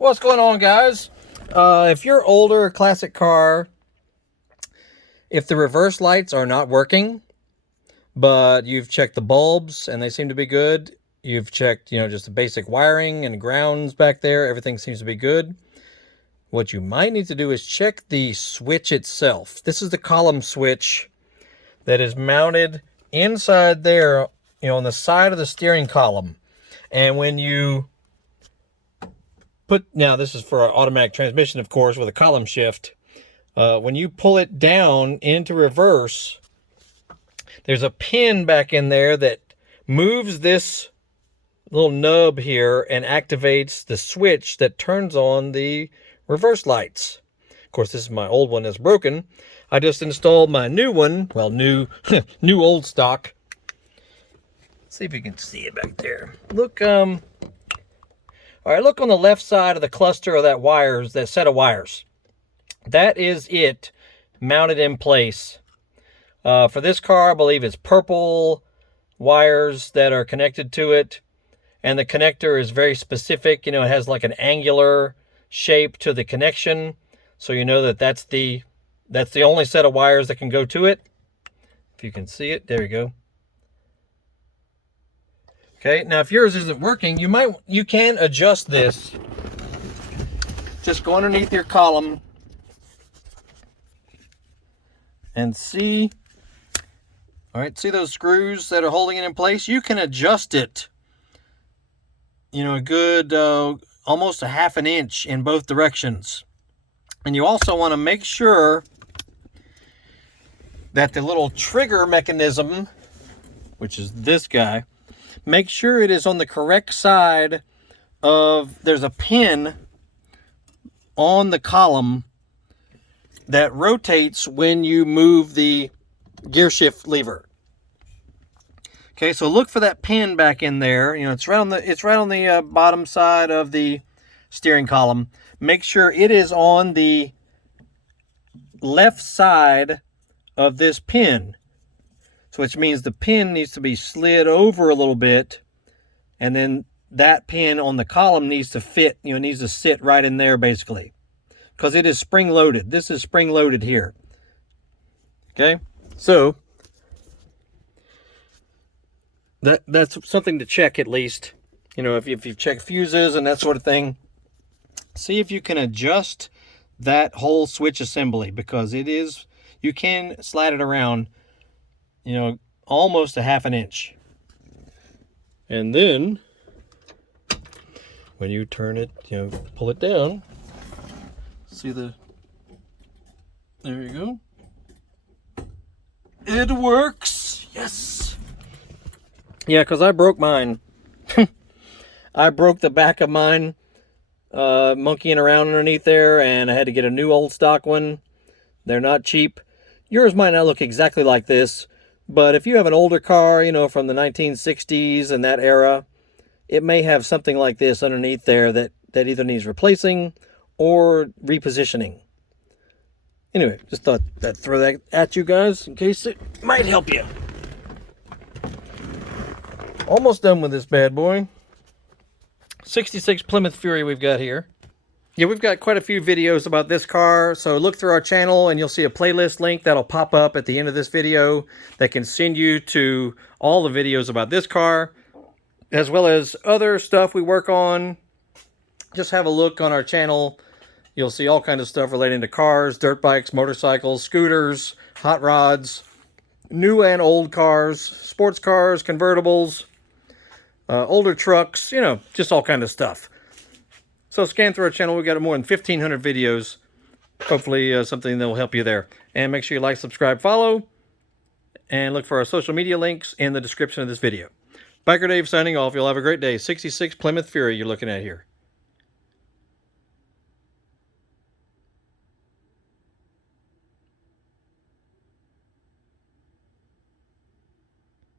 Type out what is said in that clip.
What's going on, guys? If you're older, classic car, if the reverse lights are not working, but you've checked the bulbs and they seem to be good, you've checked, just the basic wiring and grounds back there, everything seems to be good. What you might need to do is check the switch itself. This is the column switch that is mounted inside there, on the side of the steering column. And when you now this is for our automatic transmission, of course, with a column shift. When you pull it down into reverse, there's a pin back in there that moves this little nub here and activates the switch that turns on the reverse lights. Of course, this is my old one that's broken. I just installed my new one. Well, new old stock. Let's see if you can see it back there. Look, all right, look on the left side of the cluster of that set of wires. That is it mounted in place. For this car, I believe it's purple wires that are connected to it. And the connector is very specific. It has like an angular shape to the connection. So you know that's the only set of wires that can go to it. If you can see it, there you go. Okay, now if yours isn't working, you can adjust this. Just go underneath your column and see. All right, see those screws that are holding it in place? You can adjust it, a good almost a half an inch in both directions. And you also want to make sure that the little trigger mechanism, which is this guy, make sure it is on the correct side there's a pin on the column that rotates when you move the gear shift lever. Okay, so look for that pin back in there. It's right on the bottom side of the steering column. Make sure it is on the left side of this pin. So which means the pin needs to be slid over a little bit, and then that pin on the column needs to fit, needs to sit right in there basically. Because it is spring loaded. This is spring loaded here. Okay? So that's something to check at least. If you check fuses and that sort of thing, see if you can adjust that whole switch assembly, because you can slide it around, almost a half an inch. And then when you turn it, pull it down, see there you go. It works. Yes. Yeah, because I broke mine. I broke the back of mine monkeying around underneath there, and I had to get a new old stock one. They're not cheap. Yours might not look exactly like this, but if you have an older car, from the 1960s and that era, it may have something like this underneath there that either needs replacing or repositioning. Anyway, just thought I'd throw that at you guys in case it might help you. Almost done with this bad boy. 66 Plymouth Fury we've got here. Yeah, we've got quite a few videos about this car, so look through our channel and you'll see a playlist link that'll pop up at the end of this video that can send you to all the videos about this car, as well as other stuff we work on. Just have a look on our channel. You'll see all kinds of stuff relating to cars, dirt bikes, motorcycles, scooters, hot rods, new and old cars, sports cars, convertibles, older trucks, just all kinds of stuff. So scan through our channel. We've got more than 1,500 videos. Hopefully something that will help you there. And make sure you like, subscribe, follow, and look for our social media links in the description of this video. Biker Dave signing off. You'll have a great day. 66 Plymouth Fury you're looking at here.